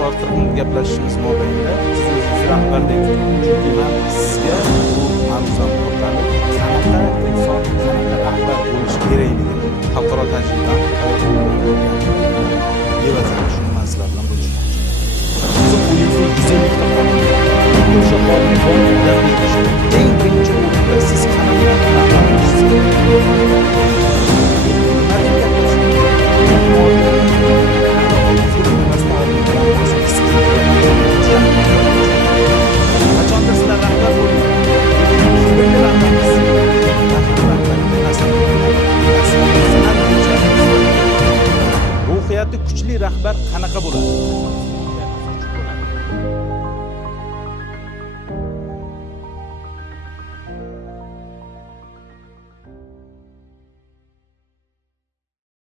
soat 40 gaplashishimiz mobaynida siz o'zingiz rahbardek tuting. Chunki men sizga bu mavzuni to'xtalib, qanaqa inson, qanaqa rahbar bo'lish kerakligini xalqaro tajribadan evaziga shu masala bilan bo'lishmoqchiman. Siz o'zingizni go'zallikda qoling. O'sha qonun borlarning eng birinchi o'rinda siz qanaqa rahbar bo'lishsiz? Qachondir sizlar rahbar bo'ling. Ruhiyati kuchli rahbar qanaqa bo'ladi?